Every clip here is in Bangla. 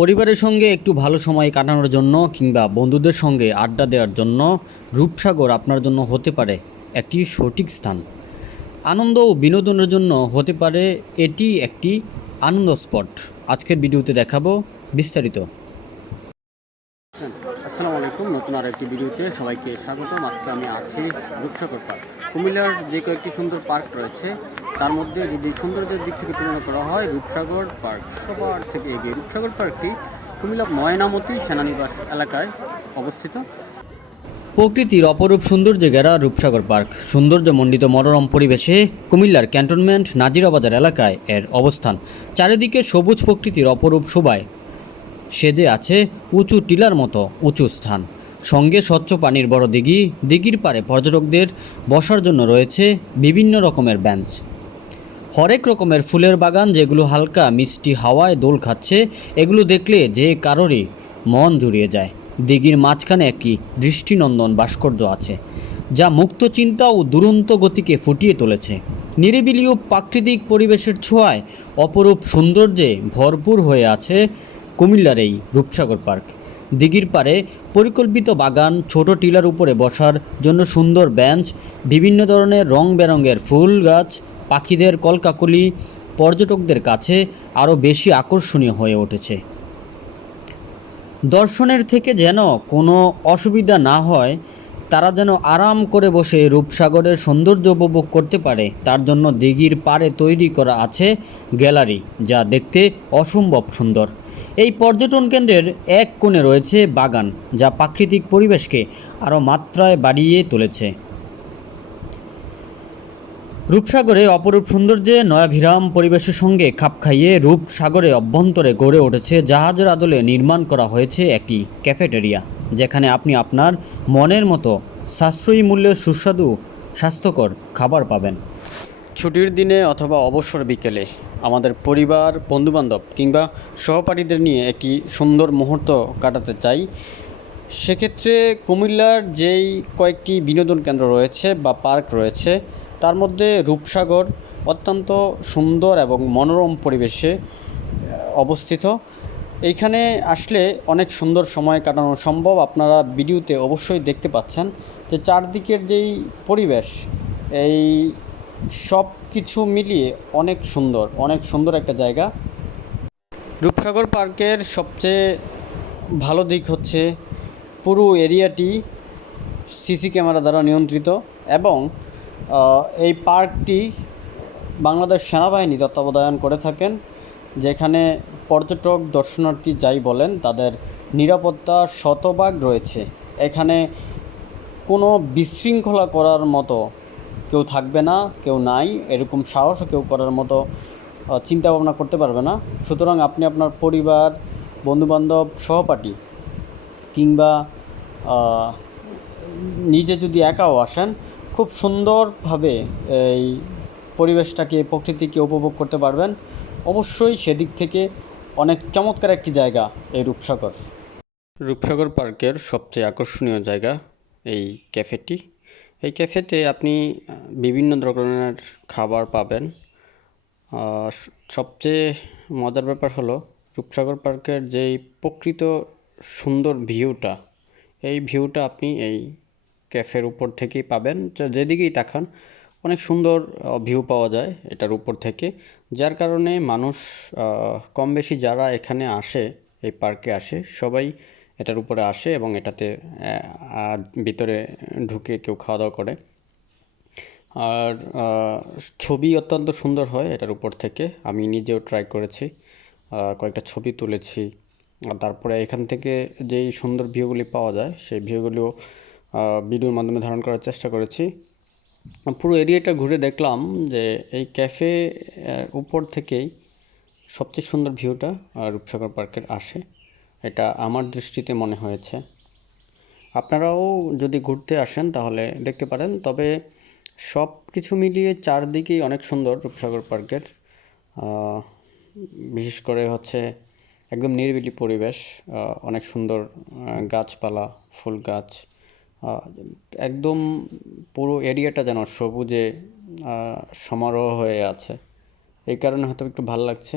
পরিবারের সঙ্গে একটু ভালো সময় কাটানোর জন্য কিংবা বন্ধুদের সঙ্গে আড্ডা দেওয়ার জন্য রূপসাগর আপনার জন্য হতে পারে একটি সঠিক স্থান। আনন্দ ও বিনোদনের জন্য হতে পারে এটি একটি আনন্দ স্পট। আজকের ভিডিওতে দেখাবো বিস্তারিত। আসসালামু আলাইকুম, নতুন আর একটি ভিডিওতে সবাইকে স্বাগতম। আজকে আমি আছি রূপসাগর পার্ক। কুমিল্লার যে কয়েকটি সুন্দর পার্ক রয়েছে তার মধ্যে যদি সৌন্দর্যের দিক থেকে তুলনা করা হয়, রূপসাগর পার্ক সবার থেকে এগিয়ে। রূপসাগর পার্কটি কুমিল্লা ময়নামতি সেনানিবাস এলাকায় অবস্থিত। প্রকৃতির অপরূপ সৌন্দর্যে ঘেরা রূপসাগর পার্ক সৌন্দর্যমণ্ডিত মনোরম পরিবেশে কুমিল্লার ক্যান্টনমেন্ট নাজিরাবাজার এলাকায় এর অবস্থান। চারিদিকে সবুজ প্রকৃতির অপরূপ শোভায় সেজে আছে উঁচু টিলার মতো উঁচু স্থান, সঙ্গে স্বচ্ছ পানির বড় দিঘি। দিঘির পাড়ে পর্যটকদের বসার জন্য রয়েছে বিভিন্ন রকমের বেঞ্চ, হরেক রকমের ফুলের বাগান যেগুলো হালকা মিষ্টি হাওয়ায় দোল খাচ্ছে। এগুলো দেখলে যে কারোরই মন জুড়িয়ে যায়। দিঘির মাঝখানে একটি দৃষ্টিনন্দন ভাস্কর্য আছে যা মুক্ত চিন্তা ও দুরন্ত গতিকে ফুটিয়ে তুলেছে। নিরিবিলি ও প্রাকৃতিক পরিবেশের ছোঁয়ায় অপরূপ সৌন্দর্যে ভরপুর হয়ে আছে কুমিল্লার এই রূপসাগর পার্ক। দিঘির পাড়ে পরিকল্পিত বাগান, ছোট টিলার উপরে বসার জন্য সুন্দর বেঞ্চ, বিভিন্ন ধরনের রং বেরঙের ফুল গাছ, পাখিদের কলকাকলি পর্যটকদের কাছে আরও বেশি আকর্ষণীয় হয়ে উঠেছে। দর্শনের থেকে যেন কোনো অসুবিধা না হয়, তারা যেন আরাম করে বসে রূপসাগরের সৌন্দর্য উপভোগ করতে পারে, তার জন্য দিঘির পাড়ে তৈরি করা আছে গ্যালারি, যা দেখতে অসম্ভব সুন্দর। এই পর্যটন কেন্দ্রের এক কোণে রয়েছে বাগান, যা প্রাকৃতিক পরিবেশকে আরও মাত্রায় বাড়িয়ে তুলেছে। রূপসাগরে অপরূপ সৌন্দর্যে নয়াভিরাম পরিবেশের সঙ্গে খাপ খাইয়ে রূপসাগরে অভ্যন্তরে গড়ে উঠেছে জাহাজের আদলে নির্মাণ করা হয়েছে একটি ক্যাফেটেরিয়া, যেখানে আপনি আপনার মনের মতো সাশ্রয়ী মূল্যে সুস্বাদু স্বাস্থ্যকর খাবার পাবেন। ছুটির দিনে অথবা অবসর বিকেলে আমাদের পরিবার, বন্ধুবান্ধব কিংবা সহপাঠীদের নিয়ে একটি সুন্দর মুহূর্ত কাটাতে চাই, সেক্ষেত্রে কুমিল্লার যেই কয়েকটি বিনোদন কেন্দ্র রয়েছে বা পার্ক রয়েছে তার মধ্যে রূপসাগর অত্যন্ত সুন্দর এবং মনোরম পরিবেশে অবস্থিত। এইখানে আসলে অনেক সুন্দর সময় কাটানো সম্ভব। আপনারা ভিডিওতে অবশ্যই দেখতে পাচ্ছেন যে চারদিকের যেই পরিবেশ, এই সব কিছু মিলিয়ে অনেক সুন্দর একটা জায়গা। রূপসাগর পার্কের সবচেয়ে ভালো দিক হচ্ছে পুরো এরিয়াটি সিসি ক্যামেরা দ্বারা নিয়ন্ত্রিত এবং এই পার্কটি বাংলাদেশ সেনাবাহিনী তত্ত্বাবধান করে থাকেন, যেখানে পর্যটক দর্শনার্থী যাই বলেন তাদের নিরাপত্তা শতভাগ রয়েছে। এখানে কোনো বিশৃঙ্খলা করার মতো কেউ থাকবে না, কেউ নাই, এরকম সাহসও কেউ করার মতো চিন্তা ভাবনা করতে পারবে না। সুতরাং আপনি আপনার পরিবার, বন্ধুবান্ধব, সহপাঠী কিংবা নিজে যদি একাও আসেন, খুব সুন্দরভাবে এই পরিবেশটাকে, প্রকৃতিকে উপভোগ করতে পারবেন। অবশ্যই সেদিক থেকে অনেক চমৎকার একটি জায়গা এই রূপসাগর। রূপসাগর পার্কের সবচেয়ে আকর্ষণীয় জায়গা এই ক্যাফেটি। এই ক্যাফেতে আপনি বিভিন্ন ধরনের খাবার পাবেন। সবচেয়ে মজার ব্যাপার হলো রূপসাগর পার্কের যেই প্রকৃত সুন্দর ভিউটা, এই ভিউটা আপনি এই ক্যাফের উপর থেকেই পাবেন। যেদিকেই তাকান অনেক সুন্দর ভিউ পাওয়া যায় এটার উপর থেকে, যার কারণে মানুষ কম বেশি যারা এখানে আসে, এই পার্কে আসে, সবাই এটার উপরে আসে এবং এটাতে ভিতরে ঢুকে কেউ খাওয়া দাওয়া করে। আর ছবি অত্যন্ত সুন্দর হয় এটার উপর থেকে। আমি নিজেও ট্রাই করেছি, কয়েকটা ছবি তুলেছি। তারপরে এখান থেকে যেই সুন্দর ভিউগুলি পাওয়া যায় সেই ভিউগুলো ভিডিওর মাধ্যমে ধারণ করার চেষ্টা করেছি। পুরো এরিয়াটা ঘুরে দেখলাম যে এই ক্যাফে উপর থেকেই সবচেয়ে সুন্দর ভিউটা রূপসাগর পার্কের আসে, এটা আমার দৃষ্টিতে মনে হয়েছে। আপনারাও যদি ঘুরতে আসেন তাহলে দেখতে পারেন। তবে সব কিছু মিলিয়ে চারদিকেই অনেক সুন্দর রূপসাগর পার্কের। বিশেষ করে হচ্ছে একদম নিরিবিলি পরিবেশ, অনেক সুন্দর গাছপালা, ফুল গাছ, একদম পুরো এরিয়াটা যেন সবুজে সমারোহ হয়ে আছে। এই কারণে হয়তো একটু ভালো লাগছে।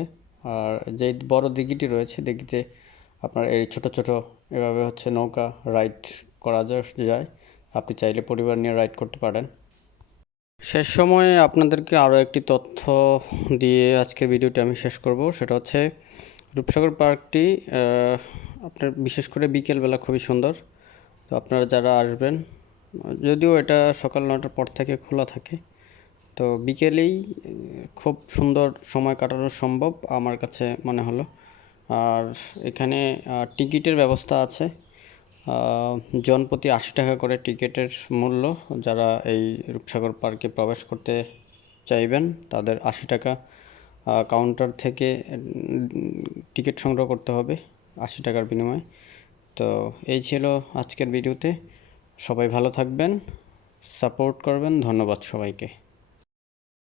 আর যে বড় দিঘিটি রয়েছে, দিঘিতে আপনার এই ছোট ছোট এভাবে হচ্ছে নৌকা রাইড করা যায়। আপনি চাইলে পরিবার নিয়ে রাইড করতে পারেন। শেষ সময়ে আপনাদেরকে আরও একটি তথ্য দিয়ে আজকের ভিডিওটি আমি শেষ করব। সেটা হচ্ছে রূপসাগর পার্কটি আপনার বিশেষ করে বিকেলবেলা খুবই সুন্দর। তো আপনারা যারা আসবেন, যদিও এটা সকাল 9টার পর থেকে খোলা থাকে, তো বিকেলেই খুব সুন্দর সময় কাটানো সম্ভব আমার কাছে মনে হলো। আর এখানে টিকিটের ব্যবস্থা আছে, জনপ্রতি 80 টাকা করে টিকিটের মূল্য। যারা এই রূপসাগর পার্কে প্রবেশ করতে চাইবেন তাদের 80 টাকা কাউন্টার থেকে টিকিট সংগ্রহ করতে হবে 80 টাকার বিনিময়ে। তো এই ছিল আজকের ভিডিওতে। সবাই ভালো থাকবেন, সাপোর্ট করবেন। ধন্যবাদ সবাইকে।